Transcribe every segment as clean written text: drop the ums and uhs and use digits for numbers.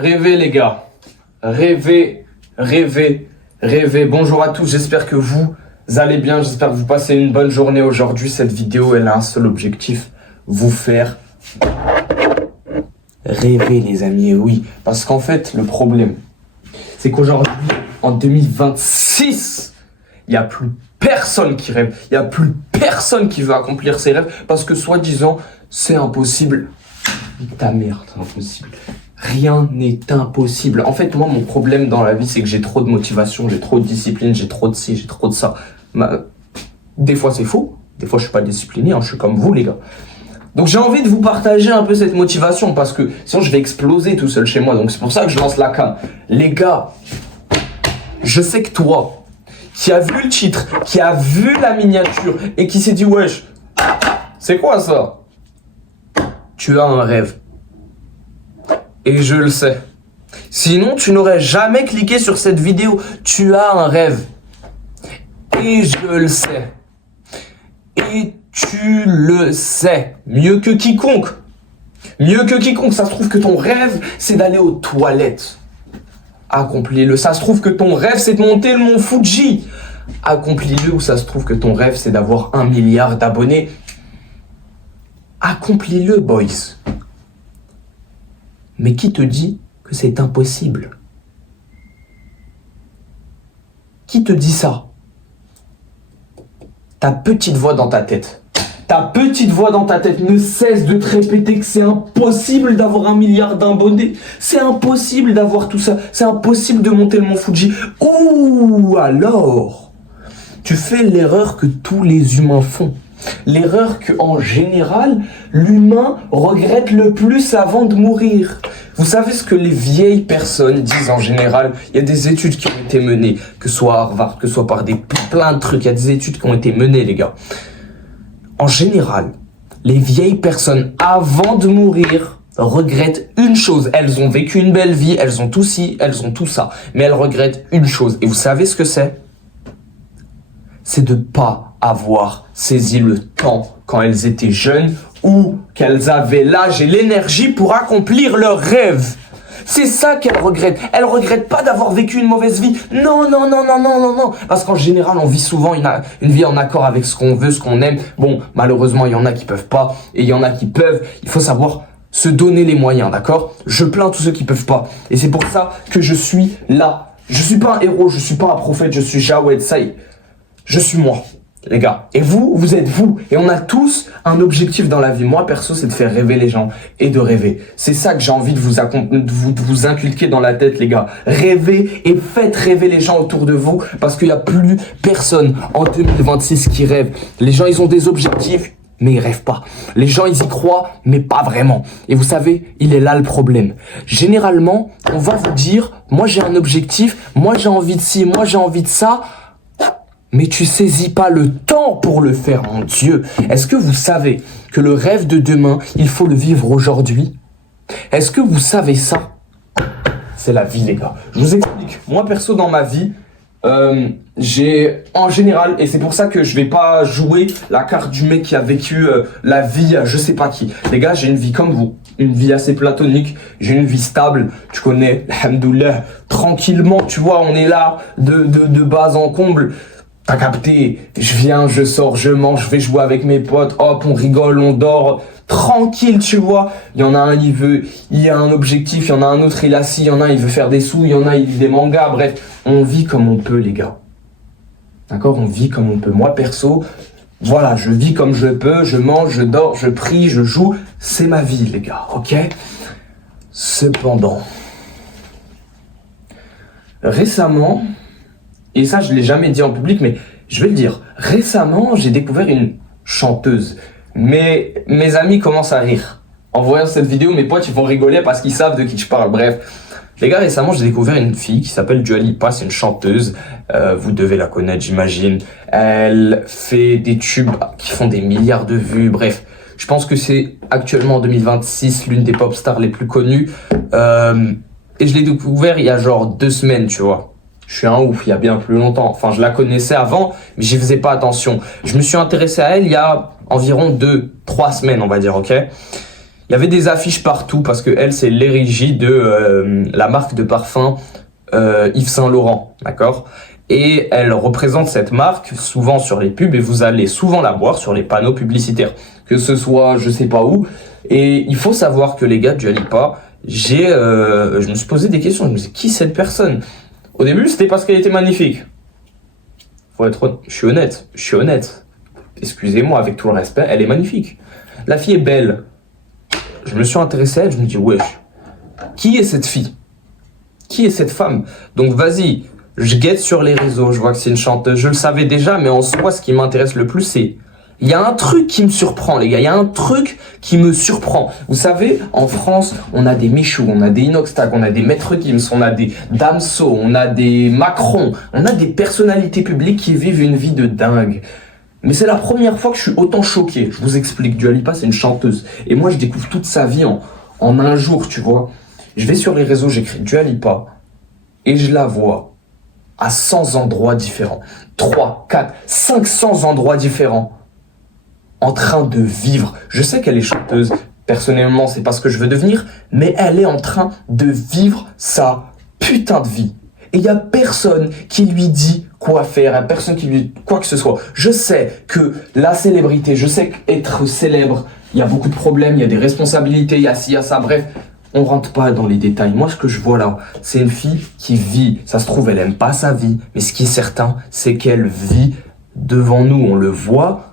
Rêvez les gars, rêvez, rêvez, rêvez. Bonjour à tous, j'espère que vous allez bien, j'espère que vous passez une bonne journée aujourd'hui. Cette vidéo, elle a un seul objectif, vous faire rêver les amis. Et oui, parce qu'en fait, le problème, c'est qu'aujourd'hui, en 2026, il n'y a plus personne qui rêve, il n'y a plus personne qui veut accomplir ses rêves parce que soi-disant, c'est impossible. Ta merde, c'est impossible. Rien n'est impossible. En fait, moi, mon problème dans la vie, c'est que j'ai trop de motivation, j'ai trop de discipline, j'ai trop de ci, j'ai trop de ça. Des fois, c'est faux. Des fois, je suis pas discipliné, hein, je suis comme vous, les gars. Donc, j'ai envie de vous partager un peu cette motivation parce que sinon, je vais exploser tout seul chez moi. Donc, c'est pour ça que je lance la cam. Les gars, je sais que toi, qui a vu le titre, qui a vu la miniature et qui s'est dit, wesh, c'est quoi ça? Tu as un rêve. Et je le sais. Sinon, tu n'aurais jamais cliqué sur cette vidéo. Tu as un rêve. Et je le sais. Et tu le sais. Mieux que quiconque. Mieux que quiconque. Ça se trouve que ton rêve, c'est d'aller aux toilettes. Accomplis-le. Ça se trouve que ton rêve, c'est de monter le mont Fuji. Accomplis-le. Ou ça se trouve que ton rêve, c'est d'avoir 1 milliard d'abonnés. Accomplis-le, boys. Mais qui te dit que c'est impossible? Qui te dit ça? Ta petite voix dans ta tête. Ta petite voix dans ta tête ne cesse de te répéter que c'est impossible d'avoir 1 milliard d'abonnés. C'est impossible d'avoir tout ça. C'est impossible de monter le mont Fuji. Ou alors, tu fais l'erreur que tous les humains font. L'erreur qu'en général, l'humain regrette le plus avant de mourir. Vous savez ce que les vieilles personnes disent en général? Il y a des études qui ont été menées, que ce soit à Harvard, que ce soit par plein de trucs. Il y a des études qui ont été menées, les gars. En général, les vieilles personnes, avant de mourir, regrettent une chose. Elles ont vécu une belle vie, elles ont tout ci, elles ont tout ça. Mais elles regrettent une chose. Et vous savez ce que c'est? C'est de pas avoir saisi le temps quand elles étaient jeunes ou qu'elles avaient l'âge et l'énergie pour accomplir leurs rêves. C'est ça qu'elles regrettent. Elles regrettent pas d'avoir vécu une mauvaise vie. Non, non, non, non, non, non, non. Parce qu'en général, on vit souvent une vie en accord avec ce qu'on veut, ce qu'on aime. Bon, malheureusement, il y en a qui peuvent pas et il y en a qui peuvent. Il faut savoir se donner les moyens, d'accord? Je plains tous ceux qui peuvent pas. Et c'est pour ça que je suis là. Je suis pas un héros, je suis pas un prophète, je suis Jawed, ça y est. Je suis moi, les gars. Et vous, vous êtes vous. Et on a tous un objectif dans la vie. Moi, perso, c'est de faire rêver les gens et de rêver. C'est ça que j'ai envie de vous inculquer dans la tête, les gars. Rêvez et faites rêver les gens autour de vous parce qu'il n'y a plus personne en 2026 qui rêve. Les gens, ils ont des objectifs, mais ils rêvent pas. Les gens, ils y croient, mais pas vraiment. Et vous savez, il est là le problème. Généralement, on va vous dire, moi, j'ai un objectif, moi, j'ai envie de ci, moi, j'ai envie de ça. Mais tu saisis pas le temps pour le faire, mon Dieu. Est-ce que vous savez que le rêve de demain, il faut le vivre aujourd'hui? Est-ce que vous savez ça? C'est la vie, les gars. Je vous explique. Moi, perso, dans ma vie, j'ai, en général, et c'est pour ça que je vais pas jouer la carte du mec qui a vécu la vie à je sais pas qui. Les gars, j'ai une vie comme vous. Une vie assez platonique. J'ai une vie stable. Tu connais, alhamdoulilah, tranquillement, tu vois, on est là, de bas en comble. T'as capté, je viens, je sors, je mange, je vais jouer avec mes potes, hop, on rigole, on dort, tranquille, tu vois. Il y en a un, il a un objectif, il y en a un autre, il a ci, il y en a un, il veut faire des sous, il y en a, il lit des mangas, bref. On vit comme on peut, les gars. D'accord? On vit comme on peut. Moi, perso, voilà, je vis comme je peux, je mange, je dors, je prie, je joue. C'est ma vie, les gars, ok? Cependant, récemment, et ça, je ne l'ai jamais dit en public, mais je vais le dire. Récemment, j'ai découvert une chanteuse. Mais mes amis commencent à rire. En voyant cette vidéo, mes potes, ils vont rigoler parce qu'ils savent de qui je parle. Bref, les gars, récemment, j'ai découvert une fille qui s'appelle Dua Lipa. C'est une chanteuse. Vous devez la connaître, j'imagine. Elle fait des tubes qui font des milliards de vues. Bref, je pense que c'est actuellement en 2026 l'une des pop stars les plus connues. Et je l'ai découvert il y a genre 2 semaines, tu vois. Je suis un ouf, il y a bien plus longtemps. Enfin, je la connaissais avant, mais j'y faisais pas attention. Je me suis intéressé à elle il y a environ 2-3 semaines, on va dire, ok? Il y avait des affiches partout parce que elle, c'est l'érigie de la marque de parfum Yves Saint Laurent, d'accord? Et elle représente cette marque souvent sur les pubs et vous allez souvent la voir sur les panneaux publicitaires, que ce soit je sais pas où. Et il faut savoir que les gars de Dua Lipa, je me suis posé des questions. Je me disais, qui cette personne? Au début, c'était parce qu'elle était magnifique. Faut être, je suis honnête. Excusez-moi, avec tout le respect, elle est magnifique. La fille est belle. Je me suis intéressé à elle, je me dis, wesh, qui est cette fille? Qui est cette femme? Donc vas-y, je guette sur les réseaux, je vois que c'est une chanteuse. Je le savais déjà, mais en soi, ce qui m'intéresse le plus, c'est... Il y a un truc qui me surprend, les gars. Il y a un truc qui me surprend. Vous savez, en France, on a des Michou, on a des Inoxtag, on a des Maître Gims, on a des Damso, on a des Macron. On a des personnalités publiques qui vivent une vie de dingue. Mais c'est la première fois que je suis autant choqué. Je vous explique, Dua Lipa, c'est une chanteuse. Et moi, je découvre toute sa vie en un jour, tu vois. Je vais sur les réseaux, j'écris Dua Lipa et je la vois à 100 endroits différents. 3, 4, 500 endroits différents. En train de vivre. Je sais qu'elle est chanteuse. Personnellement, c'est pas ce que je veux devenir. Mais elle est en train de vivre sa putain de vie. Et il y a personne qui lui dit quoi faire. Il y a personne qui lui dit quoi que ce soit. Je sais que la célébrité, je sais qu'être célèbre, il y a beaucoup de problèmes, il y a des responsabilités, il y a ci, il y a ça. Bref, on rentre pas dans les détails. Moi, ce que je vois là, c'est une fille qui vit. Ça se trouve, elle aime pas sa vie. Mais ce qui est certain, c'est qu'elle vit devant nous. On le voit.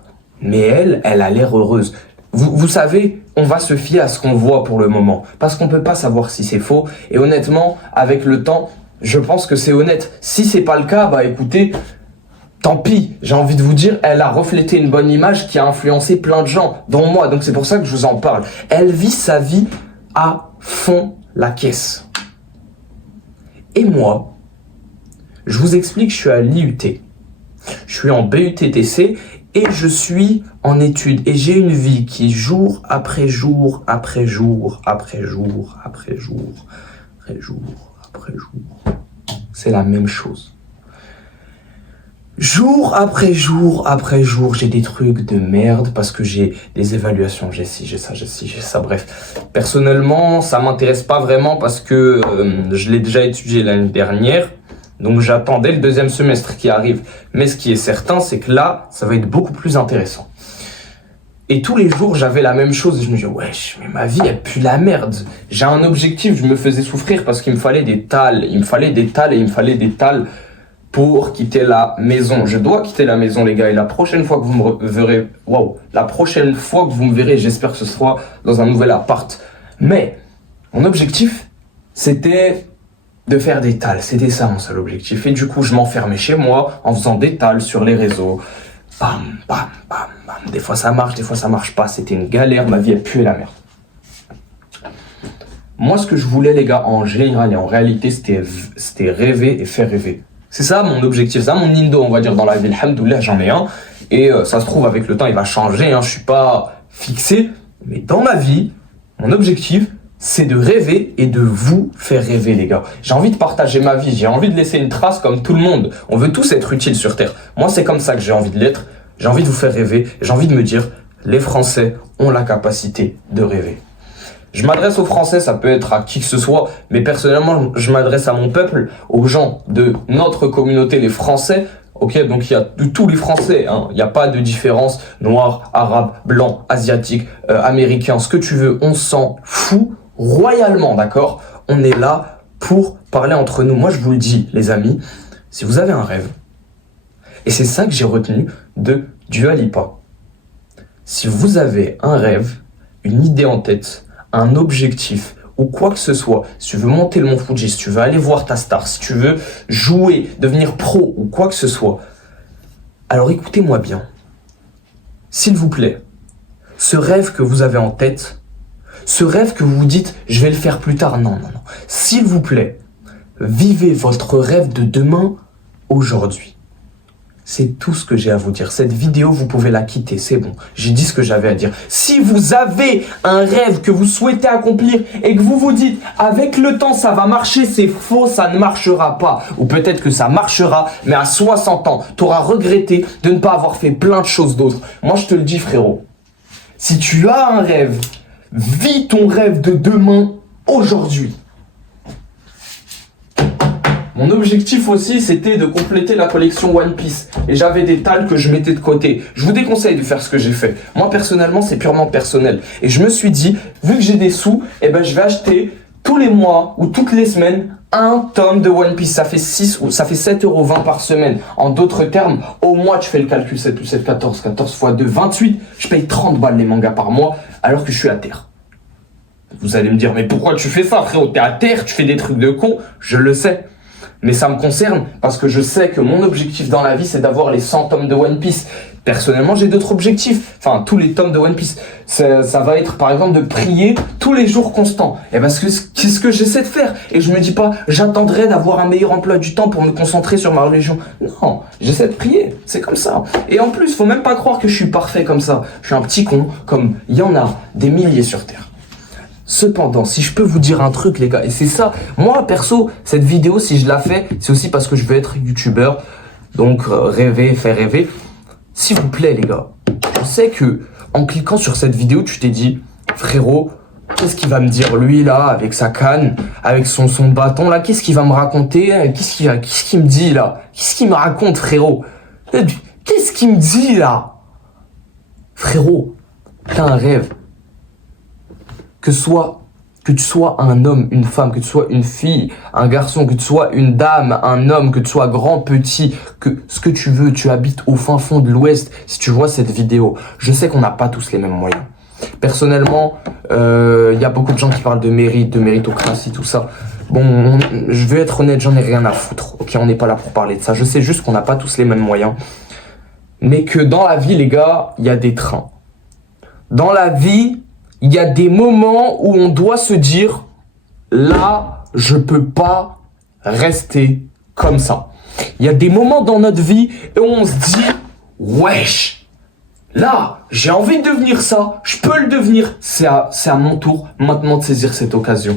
Mais elle a l'air heureuse. Vous savez, on va se fier à ce qu'on voit pour le moment. Parce qu'on peut pas savoir si c'est faux. Et honnêtement, avec le temps, je pense que c'est honnête. Si c'est pas le cas, bah écoutez, tant pis. J'ai envie de vous dire, elle a reflété une bonne image qui a influencé plein de gens, dont moi. Donc c'est pour ça que je vous en parle. Elle vit sa vie à fond la caisse. Et moi, je vous explique, je suis à l'IUT. Je suis en BUTTC et je suis en études. Et j'ai une vie qui, jour après jour, après jour, après jour, après jour, après jour, après jour, c'est la même chose. Jour après jour après jour, j'ai des trucs de merde parce que j'ai des évaluations, j'ai ci, j'ai ça, j'ai ci, j'ai ça. Bref, personnellement, ça m'intéresse pas vraiment parce que je l'ai déjà étudié l'année dernière. Donc j'attendais le deuxième semestre qui arrive. Mais ce qui est certain, c'est que là, ça va être beaucoup plus intéressant. Et tous les jours, j'avais la même chose. Je me disais, wesh, mais ma vie, elle pue la merde. J'ai un objectif, je me faisais souffrir parce qu'il me fallait des tales. Il me fallait des tales et il me fallait des tales pour quitter la maison. Je dois quitter la maison, les gars. Et la prochaine fois que vous me verrez, la prochaine fois que vous me verrez, j'espère que ce sera dans un nouvel appart. Mais mon objectif, c'était de faire des tales. C'était ça mon seul objectif. Et du coup, je m'enfermais chez moi en faisant des tales sur les réseaux. Bam, bam, bam, bam. Des fois ça marche, des fois ça marche pas. C'était une galère. Ma vie, elle puait la merde. Moi, ce que je voulais, les gars, en général et en réalité, c'était rêver et faire rêver. C'est ça mon objectif, c'est ça mon indo, on va dire, dans la vie. Alhamdoulilah, j'en ai un. Et ça se trouve, avec le temps, il va changer. Je suis pas fixé. Mais dans ma vie, mon objectif, c'est de rêver et de vous faire rêver, les gars. J'ai envie de partager ma vie, j'ai envie de laisser une trace comme tout le monde. On veut tous être utiles sur Terre. Moi, c'est comme ça que j'ai envie de l'être. J'ai envie de vous faire rêver. J'ai envie de me dire, les Français ont la capacité de rêver. Je m'adresse aux Français, ça peut être à qui que ce soit, mais personnellement, je m'adresse à mon peuple, aux gens de notre communauté, les Français. Ok, donc il y a de tous les Français, il n'y a pas de différence, noir, arabe, blanc, asiatique, américain, ce que tu veux, on s'en fout royalement, d'accord? On est là pour parler entre nous. Moi, je vous le dis, les amis, si vous avez un rêve, et c'est ça que j'ai retenu de Dua Lipa, si vous avez un rêve, une idée en tête, un objectif ou quoi que ce soit, si tu veux monter le Mont Fuji, si tu veux aller voir ta star, si tu veux jouer, devenir pro ou quoi que ce soit, alors écoutez-moi bien. S'il vous plaît, ce rêve que vous avez en tête, ce rêve que vous vous dites « je vais le faire plus tard », non. S'il vous plaît, vivez votre rêve de demain aujourd'hui. C'est tout ce que j'ai à vous dire. Cette vidéo, vous pouvez la quitter, c'est bon. J'ai dit ce que j'avais à dire. Si vous avez un rêve que vous souhaitez accomplir et que vous vous dites, avec le temps, ça va marcher, c'est faux, ça ne marchera pas. Ou peut-être que ça marchera, mais à 60 ans, tu auras regretté de ne pas avoir fait plein de choses d'autres. Moi, je te le dis, frérot. Si tu as un rêve, Vis ton rêve de demain, aujourd'hui. Mon objectif aussi, c'était de compléter la collection One Piece. Et j'avais des tales que je mettais de côté. Je vous déconseille de faire ce que j'ai fait. Moi, personnellement, c'est purement personnel. Et je me suis dit, vu que j'ai des sous, eh ben, je vais acheter tous les mois ou toutes les semaines un tome de One Piece. Ça fait 6 ou ça fait 7,20 € par semaine. En d'autres termes, au mois, tu fais le calcul, 7 plus 7, 14. 14 fois 2, 28. Je paye 30 balles les mangas par mois alors que je suis à terre. Vous allez me dire, mais pourquoi tu fais ça, frérot? T'es à terre, tu fais des trucs de con. Je le sais. Mais ça me concerne parce que je sais que mon objectif dans la vie, c'est d'avoir les 100 tomes de One Piece. Personnellement, j'ai d'autres objectifs. Enfin, tous les tomes de One Piece. Ça va être, par exemple, de prier tous les jours constants. Et parce que c'est ce que j'essaie de faire. Et je me dis pas, j'attendrai d'avoir un meilleur emploi du temps pour me concentrer sur ma religion. Non, j'essaie de prier. C'est comme ça. Et en plus, faut même pas croire que je suis parfait comme ça. Je suis un petit con, comme il y en a des milliers sur Terre. Cependant, si je peux vous dire un truc, les gars, et c'est ça, moi, perso, cette vidéo, si je la fais, c'est aussi parce que je veux être youtubeur, donc rêver, faire rêver. S'il vous plaît, les gars, je sais que en cliquant sur cette vidéo, tu t'es dit, frérot, qu'est-ce qu'il va me dire, lui, là, avec sa canne, avec son bâton, là, qu'est-ce qu'il va me raconter, qu'est-ce qu'il me dit, là? Qu'est-ce qu'il me raconte, frérot? Qu'est-ce qu'il me dit, là? Frérot, t'as un rêve. Que tu sois un homme, une femme, que tu sois une fille, un garçon, que tu sois une dame, un homme, que tu sois grand, petit, que ce que tu veux, tu habites au fin fond de l'Ouest, si tu vois cette vidéo, je sais qu'on n'a pas tous les mêmes moyens. Personnellement, y a beaucoup de gens qui parlent de mérite, de méritocratie, tout ça. Bon, je vais être honnête, j'en ai rien à foutre. Ok, on n'est pas là pour parler de ça. Je sais juste qu'on n'a pas tous les mêmes moyens. Mais que dans la vie, les gars, il y a des trains. Dans la vie, il y a des moments où on doit se dire, là, je peux pas rester comme ça. Il y a des moments dans notre vie où on se dit, wesh, là, j'ai envie de devenir ça, je peux le devenir. C'est à mon tour maintenant de saisir cette occasion.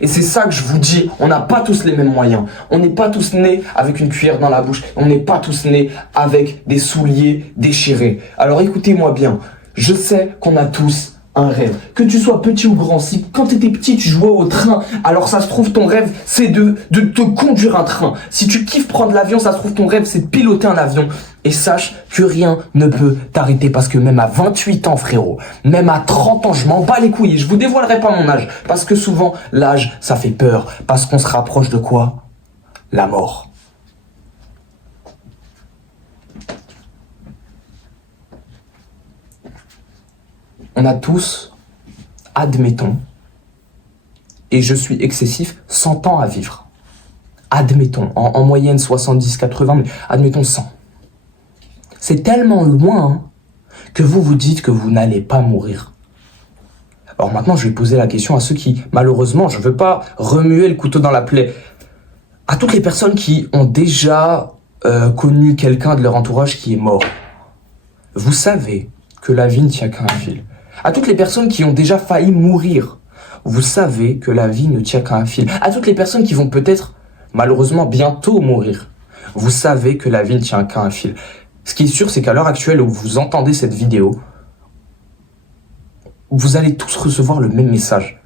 Et c'est ça que je vous dis, on n'a pas tous les mêmes moyens. On n'est pas tous nés avec une cuillère dans la bouche. On n'est pas tous nés avec des souliers déchirés. Alors écoutez-moi bien, je sais qu'on a tous un rêve. Que tu sois petit ou grand, si quand tu étais petit tu jouais au train, alors ça se trouve ton rêve c'est de te conduire un train. Si tu kiffes prendre l'avion, ça se trouve ton rêve c'est de piloter un avion. Et sache que rien ne peut t'arrêter parce que même à 28 ans frérot, même à 30 ans, je m'en bats les couilles et je vous dévoilerai pas mon âge. Parce que souvent l'âge ça fait peur, parce qu'on se rapproche de quoi? La mort. On a tous, admettons, et je suis excessif, 100 ans à vivre. Admettons, en moyenne 70, 80, mais admettons 100. C'est tellement loin que vous vous dites que vous n'allez pas mourir. Alors maintenant, je vais poser la question à ceux qui, malheureusement, je ne veux pas remuer le couteau dans la plaie, à toutes les personnes qui ont déjà connu quelqu'un de leur entourage qui est mort. Vous savez que la vie ne tient qu'à un fil. À toutes les personnes qui ont déjà failli mourir, vous savez que la vie ne tient qu'à un fil. À toutes les personnes qui vont peut-être, malheureusement, bientôt mourir, vous savez que la vie ne tient qu'à un fil. Ce qui est sûr, c'est qu'à l'heure actuelle où vous entendez cette vidéo, vous allez tous recevoir le même message.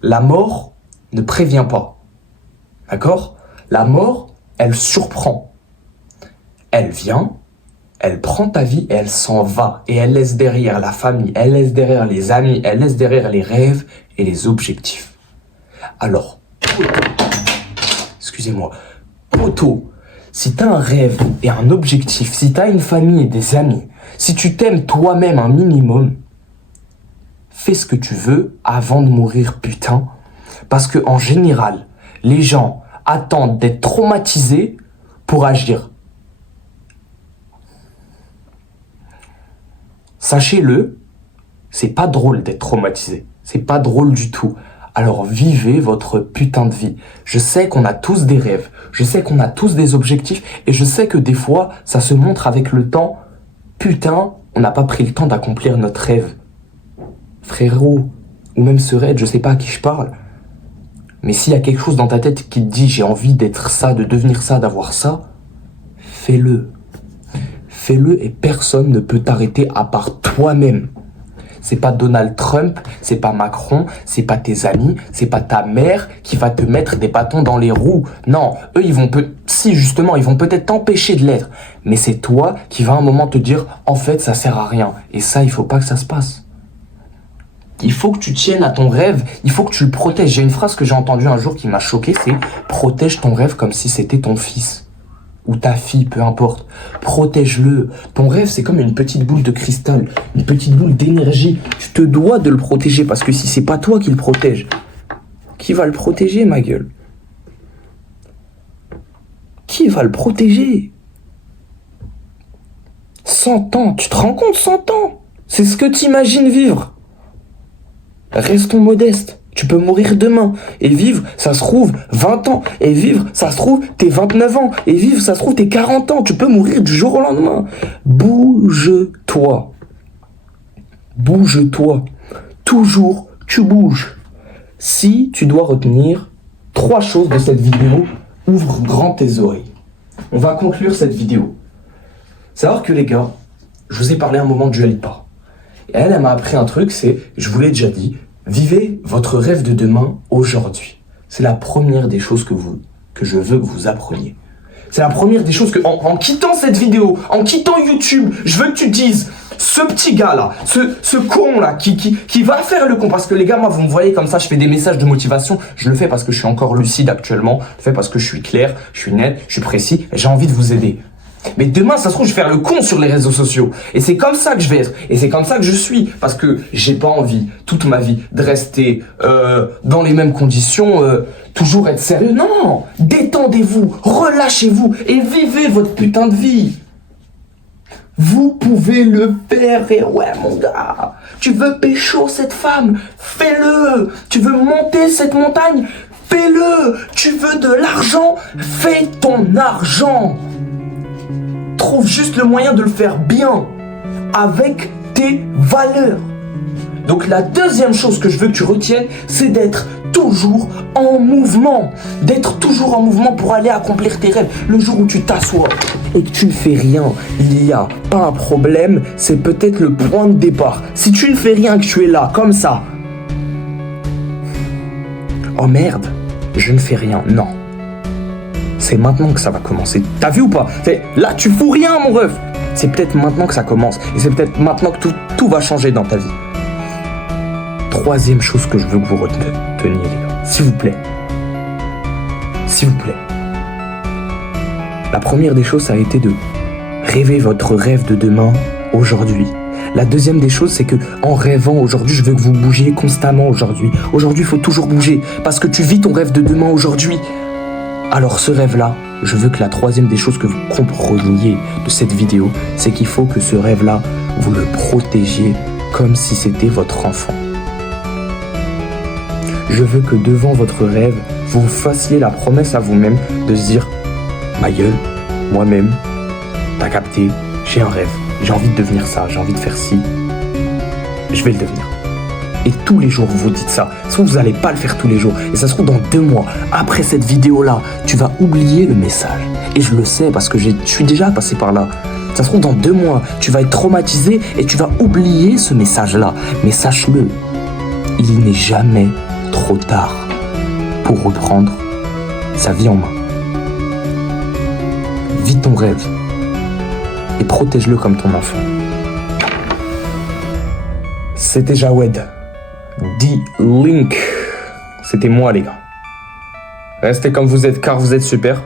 La mort ne prévient pas. D'accord? La mort, elle surprend. Elle vient, elle prend ta vie et elle s'en va. Et elle laisse derrière la famille, elle laisse derrière les amis, elle laisse derrière les rêves et les objectifs. Alors, excusez-moi, poto, si t'as un rêve et un objectif, si t'as une famille et des amis, si tu t'aimes toi-même un minimum, fais ce que tu veux avant de mourir, putain. Parce que en général, les gens attendent d'être traumatisés pour agir. Sachez-le, c'est pas drôle d'être traumatisé. C'est pas drôle du tout. Alors vivez votre putain de vie. Je sais qu'on a tous des rêves. Je sais qu'on a tous des objectifs. Et je sais que des fois, ça se montre avec le temps. Putain, on n'a pas pris le temps d'accomplir notre rêve. Frérot, ou même sœurette, je sais pas à qui je parle. Mais s'il y a quelque chose dans ta tête qui te dit j'ai envie d'être ça, de devenir ça, d'avoir ça, fais-le. Fais-le et personne ne peut t'arrêter à part toi-même. c'est pas Donald Trump, c'est pas Macron, c'est pas tes amis, c'est pas ta mère qui va te mettre des bâtons dans les roues. Non, eux, si justement, ils vont peut-être t'empêcher de l'être. Mais c'est toi qui va à un moment te dire, en fait, ça sert à rien. Et ça, il faut pas que ça se passe. Il faut que tu tiennes à ton rêve, il faut que tu le protèges. J'ai une phrase que j'ai entendue un jour qui m'a choqué, c'est « Protège ton rêve comme si c'était ton fils » ou ta fille, peu importe. Protège-le. Ton rêve, c'est comme une petite boule de cristal, une petite boule d'énergie. Tu te dois de le protéger parce que si c'est pas toi qui le protège, qui va le protéger, ma gueule? Qui va le protéger? 100 ans, tu te rends compte, 100 ans? C'est ce que tu imagines vivre. Restons modestes. Tu peux mourir demain. Et vivre, ça se trouve, 20 ans. Et vivre, ça se trouve, t'es 29 ans. Et vivre, ça se trouve, t'es 40 ans. Tu peux mourir du jour au lendemain. Bouge-toi. Bouge-toi. Toujours, tu bouges. Si tu dois retenir 3 choses de cette vidéo, ouvre grand tes oreilles. On va conclure cette vidéo. Savoir que les gars, je vous ai parlé un moment de Dua Lipa. Et elle m'a appris un truc, c'est, je vous l'ai déjà dit, vivez votre rêve de demain aujourd'hui. C'est la première des choses que je veux que vous appreniez. C'est la première des choses que, en quittant cette vidéo, en quittant YouTube, je veux que tu dises, ce petit gars-là, ce con-là, qui va faire le con, parce que les gars, moi, vous me voyez comme ça, je fais des messages de motivation, je le fais parce que je suis encore lucide actuellement, je le fais parce que je suis clair, je suis net, je suis précis, et j'ai envie de vous aider. Mais demain, ça se trouve, je vais faire le con sur les réseaux sociaux. Et c'est comme ça que je vais être. Et c'est comme ça que je suis. Parce que j'ai pas envie, toute ma vie, de rester dans les mêmes conditions, toujours être sérieux. Non, détendez-vous, relâchez-vous et vivez votre putain de vie. Vous pouvez le faire. Et ouais, mon gars, tu veux pécho cette femme, fais-le. Tu veux monter cette montagne, fais-le. Tu veux de l'argent, fais ton argent. Trouve juste le moyen de le faire bien, avec tes valeurs. Donc la deuxième chose que je veux que tu retiennes, c'est d'être toujours en mouvement. D'être toujours en mouvement pour aller accomplir tes rêves. Le jour où tu t'assois et que tu ne fais rien, il n'y a pas un problème, c'est peut-être le point de départ. Si tu ne fais rien, que tu es là, comme ça. Oh merde, je ne fais rien, non. C'est maintenant que ça va commencer. T'as vu ou pas? Là, tu fous rien, mon ref. C'est peut-être maintenant que ça commence. Et c'est peut-être maintenant que tout va changer dans ta vie. Troisième chose que je veux que vous reteniez, les gars. S'il vous plaît. S'il vous plaît. La première des choses, ça a été de rêver votre rêve de demain aujourd'hui. La deuxième des choses, c'est que en rêvant aujourd'hui, je veux que vous bougiez constamment aujourd'hui. Aujourd'hui, il faut toujours bouger. Parce que tu vis ton rêve de demain aujourd'hui. Alors ce rêve-là, je veux que la troisième des choses que vous compreniez de cette vidéo, c'est qu'il faut que ce rêve-là, vous le protégiez comme si c'était votre enfant. Je veux que devant votre rêve, vous fassiez la promesse à vous-même de se dire « Ma gueule, moi-même, t'as capté, j'ai un rêve, j'ai envie de devenir ça, j'ai envie de faire ci, je vais le devenir. » Et tous les jours, vous vous dites ça. Sauf que vous n'allez pas le faire tous les jours. Et ça se trouve, dans 2 mois, après cette vidéo-là, tu vas oublier le message. Et je le sais parce que je suis déjà passé par là. Ça se trouve, dans 2 mois, tu vas être traumatisé et tu vas oublier ce message-là. Mais sache-le, il n'est jamais trop tard pour reprendre sa vie en main. Vis ton rêve et protège-le comme ton enfant. C'était Jawed. D-Link. C'était moi, les gars. Restez comme vous êtes, car vous êtes super.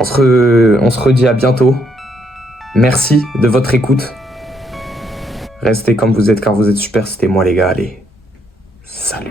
On se redit à bientôt. Merci de votre écoute. Restez comme vous êtes, car vous êtes super. C'était moi, les gars. Allez, salut.